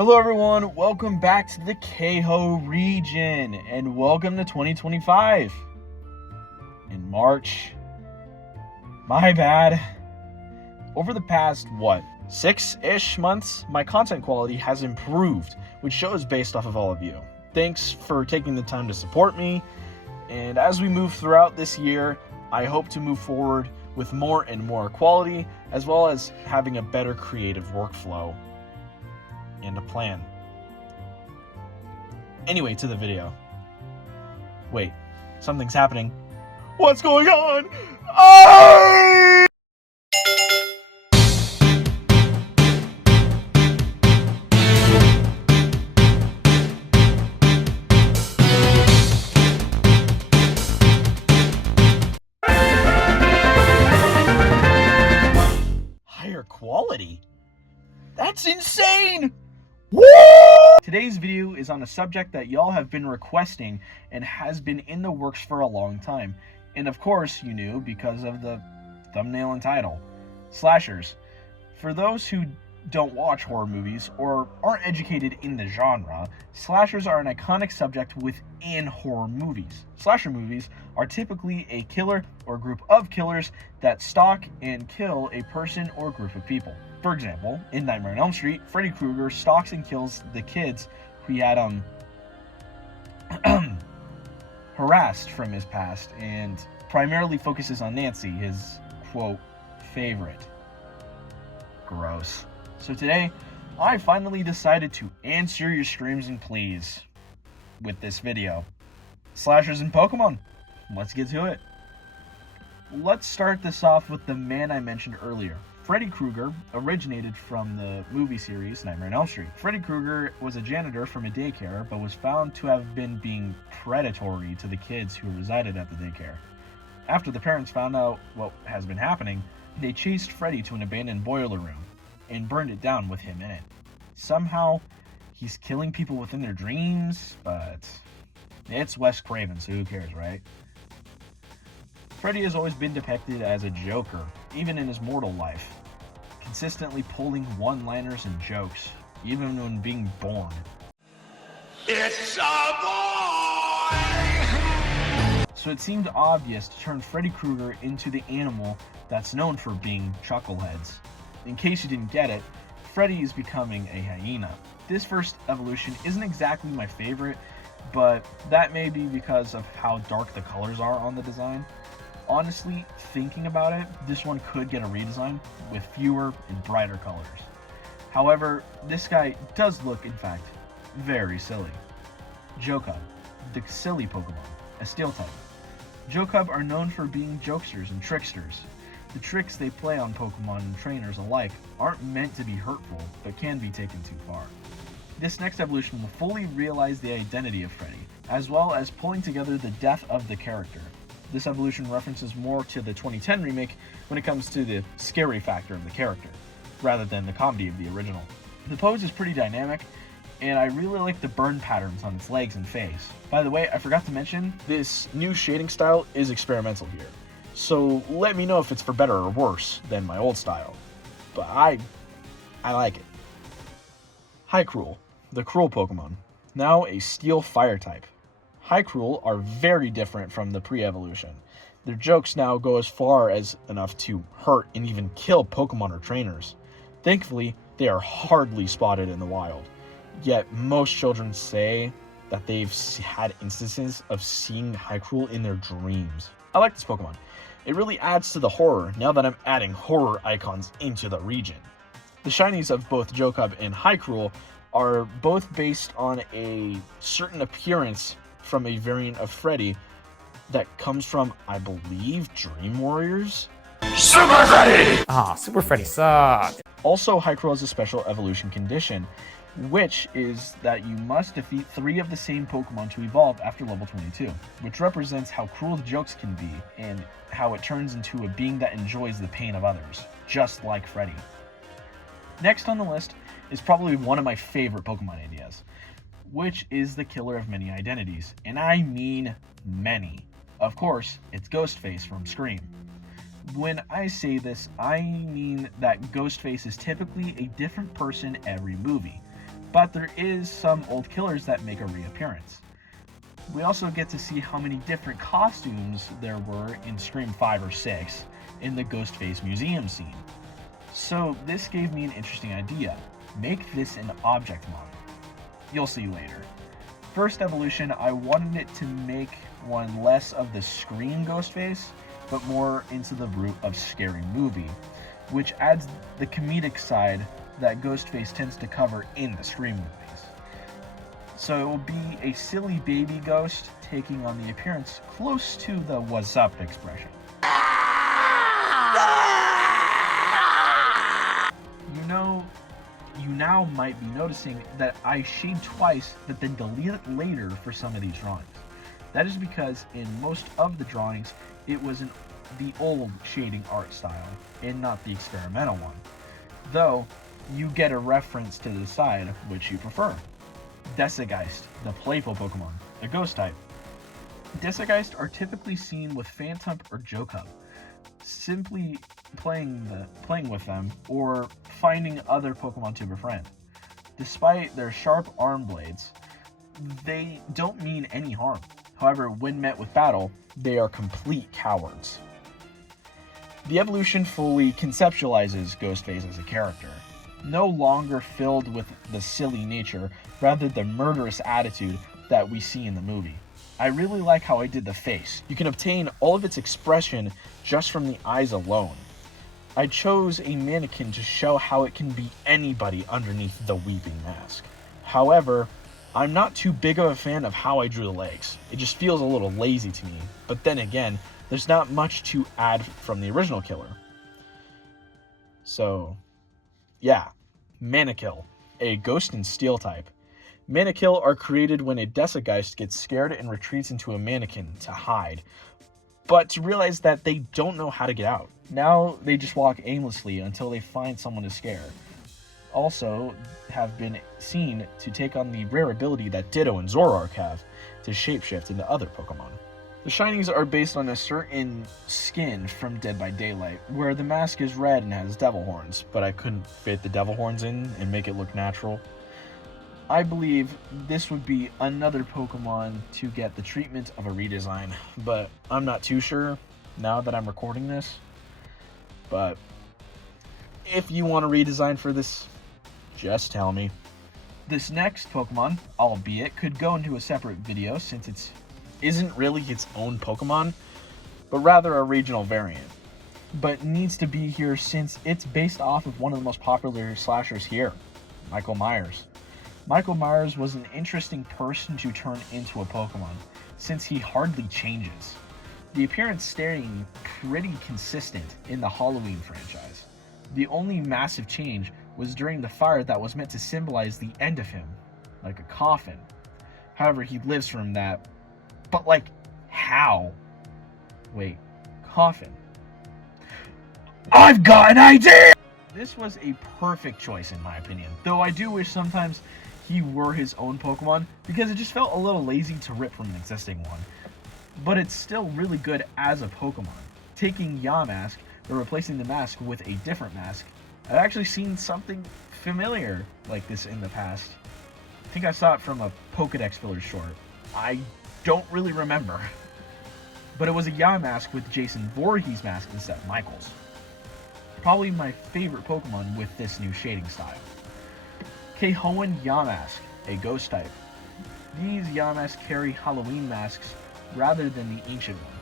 Hello everyone, welcome back to the Keiho region, and welcome to 2025. In March. My bad. Over the past, 6-ish months, my content quality has improved, which shows based off of all of you. Thanks for taking the time to support me, and as we move throughout this year, I hope to move forward with more and more quality, as well as having a better creative workflow and a plan. Anyway, to the video. Wait, something's happening. What's going on? Higher quality? That's insane! Woo! Today's video is on a subject that y'all have been requesting and has been in the works for a long time. And of course you knew because of the thumbnail and title. Slashers. For those who don't watch horror movies or aren't educated in the genre, slashers are an iconic subject within horror movies. Slasher movies are typically a killer or group of killers that stalk and kill a person or group of people. For example, in Nightmare on Elm Street, Freddy Krueger stalks and kills the kids who he had harassed from his past, and primarily focuses on Nancy, his quote favorite. Gross. So today, I finally decided to answer your screams and pleas with this video. Slashers and Pokemon. Let's get to it. Let's start this off with the man I mentioned earlier. Freddy Krueger originated from the movie series Nightmare on Elm Street. Freddy Krueger was a janitor from a daycare, but was found to have been being predatory to the kids who resided at the daycare. After the parents found out what has been happening, they chased Freddy to an abandoned boiler room and burned it down with him in it. Somehow, he's killing people within their dreams, but it's Wes Craven, so who cares, right? Freddy has always been depicted as a joker, even in his mortal life, consistently pulling one-liners and jokes, even when being born. It's a boy! So it seemed obvious to turn Freddy Krueger into the animal that's known for being chuckleheads. In case you didn't get it, Freddy is becoming a hyena. This first evolution isn't exactly my favorite, but that may be because of how dark the colors are on the design. Honestly, thinking about it, this one could get a redesign with fewer and brighter colors. However, this guy does look, in fact, very silly. Jokub, the silly Pokemon, a steel type. Jokub are known for being jokesters and tricksters. The tricks they play on Pokemon and trainers alike aren't meant to be hurtful, but can be taken too far. This next evolution will fully realize the identity of Freddy, as well as pulling together the death of the character. This evolution references more to the 2010 remake when it comes to the scary factor of the character, rather than the comedy of the original. The pose is pretty dynamic, and I really like the burn patterns on its legs and face. By the way, I forgot to mention, this new shading style is experimental here, so let me know if it's for better or worse than my old style, but I like it. Hykruel, the cruel Pokemon, now a steel fire type. Hykruel are very different from the pre-evolution. Their jokes now go as far as enough to hurt and even kill Pokemon or trainers. Thankfully, they are hardly spotted in the wild. Yet most children say that they've had instances of seeing Hykruel in their dreams. I like this Pokemon. It really adds to the horror now that I'm adding horror icons into the region. The shinies of both Jokub and Hykruel are both based on a certain appearance from a variant of Freddy that comes from, I believe, Dream Warriors? Super Freddy! Super Freddy sucked. Also, Hykruel has a special evolution condition, which is that you must defeat 3 of the same Pokemon to evolve after level 22, which represents how cruel the jokes can be and how it turns into a being that enjoys the pain of others, just like Freddy. Next on the list is probably one of my favorite Pokemon ideas, which is the killer of many identities, and I mean many. Of course, it's Ghostface from Scream. When I say this, I mean that Ghostface is typically a different person every movie. but there is some old killers that make a reappearance. We also get to see how many different costumes there were in Scream 5 or 6 in the Ghostface museum scene. So this gave me an interesting idea. Make this an object model. You'll see later. First evolution, I wanted it to make one less of the Scream Ghostface, but more into the route of Scary Movie, which adds the comedic side that Ghostface tends to cover in the Scream movies. So it will be a silly baby ghost taking on the appearance close to the "what's up" expression. You now might be noticing that I shade twice but then delete it later for some of these drawings. That is because in most of the drawings it was in the old shading art style and not the experimental one, though you get a reference to decide which you prefer. Desegeist, the playful Pokemon, a ghost type. Desegeist are typically seen with Phantump or Jokub, simply playing with them or finding other Pokemon to befriend. Despite their sharp arm blades, they don't mean any harm. However, when met with battle, they are complete cowards. The evolution fully conceptualizes Ghostface as a character, no longer filled with the silly nature, rather the murderous attitude that we see in the movie. I really like how I did the face. You can obtain all of its expression just from the eyes alone. I chose a mannequin to show how it can be anybody underneath the weeping mask. However, I'm not too big of a fan of how I drew the legs. It just feels a little lazy to me, but then again, there's not much to add from the original killer. So, yeah, Manakil, a ghost and steel type. Manakil are created when a Desegeist gets scared and retreats into a mannequin to hide, but to realize that they don't know how to get out. Now they just walk aimlessly until they find someone to scare. Also have been seen to take on the rare ability that Ditto and Zoroark have to shapeshift into other Pokemon. The Shinies are based on a certain skin from Dead by Daylight, where the mask is red and has devil horns, but I couldn't fit the devil horns in and make it look natural. I believe this would be another Pokemon to get the treatment of a redesign, but I'm not too sure now that I'm recording this. But if you want a redesign for this, just tell me. This next Pokemon, albeit, could go into a separate video since it isn't really its own Pokemon, but rather a regional variant. But needs to be here since it's based off of one of the most popular slashers here, Michael Myers. Michael Myers was an interesting person to turn into a Pokemon, since he hardly changes. The appearance staying pretty consistent in the Halloween franchise. The only massive change was during the fire that was meant to symbolize the end of him, like a coffin. However, he lives from that. But like, how? Wait, coffin. I've got an idea! This was a perfect choice in my opinion, though I do wish sometimes he were his own Pokemon, because it just felt a little lazy to rip from an existing one. But it's still really good as a Pokemon. Taking Yamask, or replacing the mask with a different mask, I've actually seen something familiar like this in the past. I think I saw it from a Pokedex filler short. I don't really remember. But it was a Yamask with Jason Voorhees mask instead of Michael's. Probably my favorite Pokemon with this new shading style. Keiho Yamask, a ghost type. These Yamask carry Halloween masks rather than the ancient one,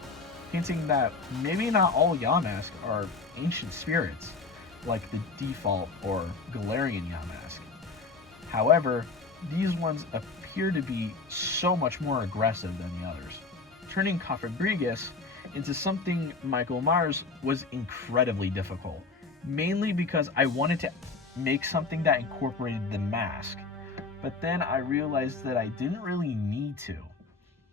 hinting that maybe not all Yamask are ancient spirits, like the default or Galarian Yamask. However, these ones appear to be so much more aggressive than the others. Turning Cofagrigus into something Michael Myers was incredibly difficult, mainly because I wanted to make something that incorporated the mask, but then I realized that I didn't really need to.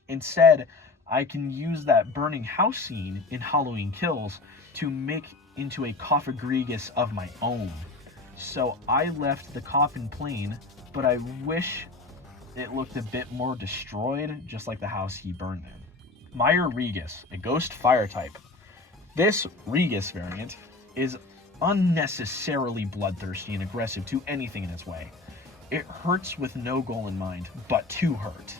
Instead, I can use that burning house scene in Halloween Kills to make into a Cofagrigus of my own. So I left the coffin plain, but I wish it looked a bit more destroyed, just like the house he burned in. Meyer Regus, a ghost fire type. This Regus variant is unnecessarily bloodthirsty and aggressive to anything in its way. It hurts with no goal in mind, but to hurt.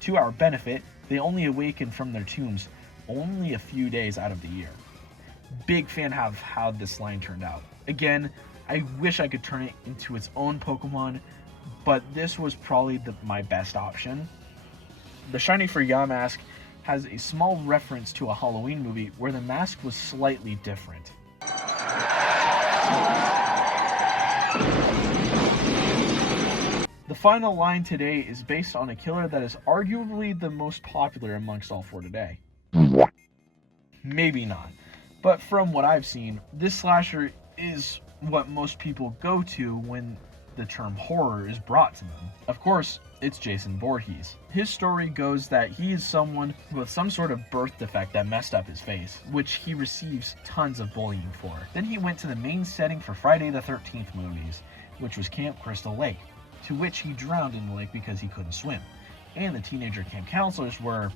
To our benefit, they only awaken from their tombs only a few days out of the year. Big fan of how this line turned out. Again, I wish I could turn it into its own Pokemon, but this was probably my best option. The Shiny for Ya mask has a small reference to a Halloween movie where the mask was slightly different. The final line today is based on a killer that is arguably the most popular amongst all four today. Maybe not, but from what I've seen, this slasher is what most people go to when the term horror is brought to them. Of course, it's Jason Voorhees. His story goes that he is someone with some sort of birth defect that messed up his face, which he receives tons of bullying for. Then he went to the main setting for Friday the 13th movies, which was Camp Crystal Lake, to which he drowned in the lake because he couldn't swim. And the teenager camp counselors were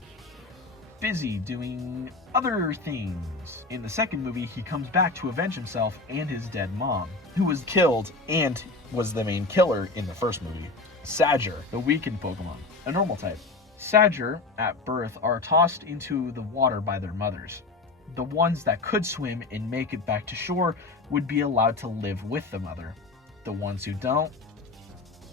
busy doing other things. In the second movie, he comes back to avenge himself and his dead mom, who was killed and was the main killer in the first movie. Sadger, the weakened Pokemon, a normal type. Sadger, at birth, are tossed into the water by their mothers. The ones that could swim and make it back to shore would be allowed to live with the mother. The ones who don't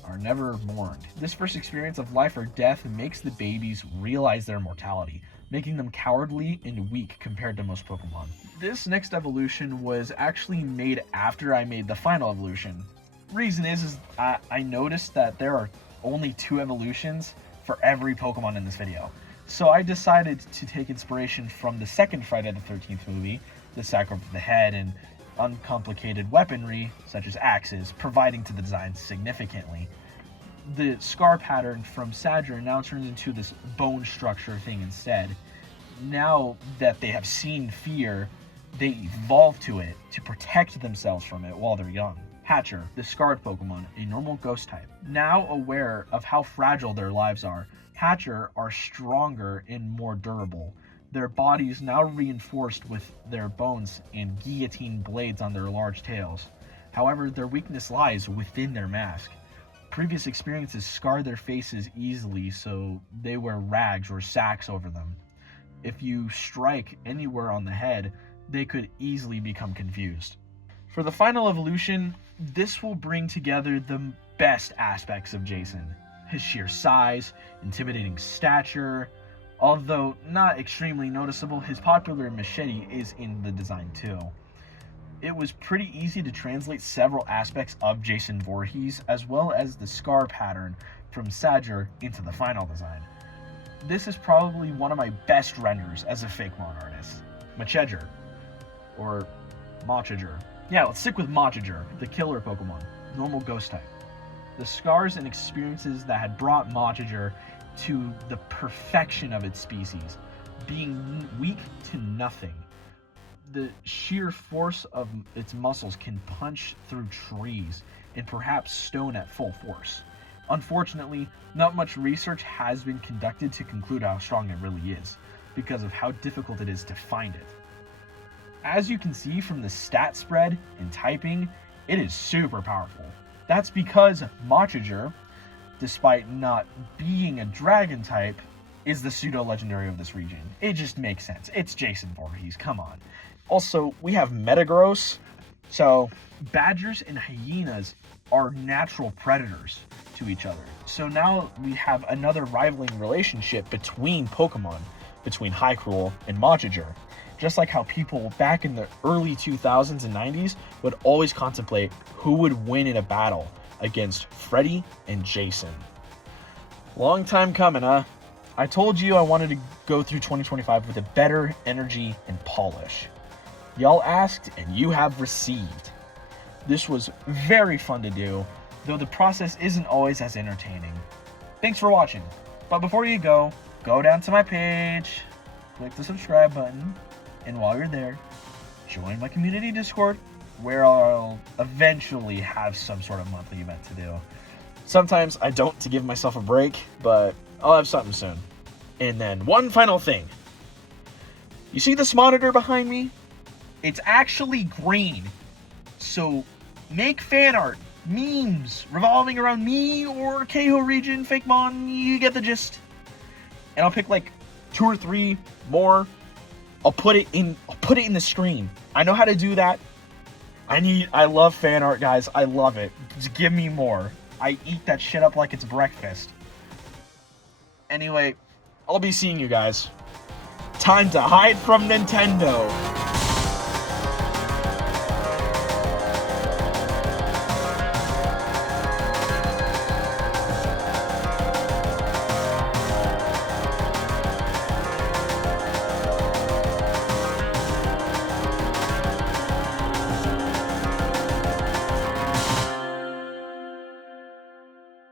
are never mourned. This first experience of life or death makes the babies realize their mortality, making them cowardly and weak compared to most Pokemon. This next evolution was actually made after I made the final evolution. Reason is I noticed that there are only 2 evolutions for every Pokemon in this video. So I decided to take inspiration from the second Friday the 13th movie, the sacrifice of the head and uncomplicated weaponry, such as axes, providing to the design significantly. The scar pattern from Sadger now turns into this bone structure thing instead. Now that they have seen fear, they evolve to it to protect themselves from it while they're young. Hatcher, the scarred Pokemon, a normal ghost type. Now aware of how fragile their lives are, Hatcher are stronger and more durable. Their bodies now reinforced with their bones and guillotine blades on their large tails. However, their weakness lies within their mask. Previous experiences scar their faces easily, so they wear rags or sacks over them. If you strike anywhere on the head, they could easily become confused. For the final evolution, this will bring together the best aspects of Jason. His sheer size, intimidating stature. Although not extremely noticeable, his popular machete is in the design too. It was pretty easy to translate several aspects of Jason Voorhees, as well as the scar pattern from Sadger into the final design. This is probably one of my best renders as a Fakemon artist. Macheger, or Machager. Yeah, let's stick with Machager, the killer Pokemon, normal ghost type. The scars and experiences that had brought Machager to the perfection of its species, being weak to nothing. The sheer force of its muscles can punch through trees and perhaps stone at full force. Unfortunately, not much research has been conducted to conclude how strong it really is, because of how difficult it is to find it. As you can see from the stat spread and typing, it is super powerful. That's because Machager, despite not being a dragon type, is the pseudo-legendary of this region. It just makes sense. It's Jason Voorhees, come on. Also, we have Metagross, so badgers and hyenas are natural predators to each other. So now we have another rivaling relationship between Pokemon, between Hyrule and Machager. Just like how people back in the early 2000s and 90s would always contemplate who would win in a battle against Freddy and Jason. Long time coming, huh? I told you I wanted to go through 2025 with a better energy and polish. Y'all asked and you have received. This was very fun to do, though the process isn't always as entertaining. Thanks for watching, but before you go down to my page, click the subscribe button, and while you're there, join my community Discord, where I'll eventually have some sort of monthly event to do. Sometimes I don't to give myself a break, but I'll have something soon. And then one final thing. You see this monitor behind me? It's actually green. So make fan art memes revolving around me or Keiho region, Fake Mon, you get the gist. And I'll pick like 2 or 3 more. I'll put it in the stream. I know how to do that. I love fan art, guys. I love it. Just give me more. I eat that shit up like it's breakfast. Anyway, I'll be seeing you guys. Time to hide from Nintendo.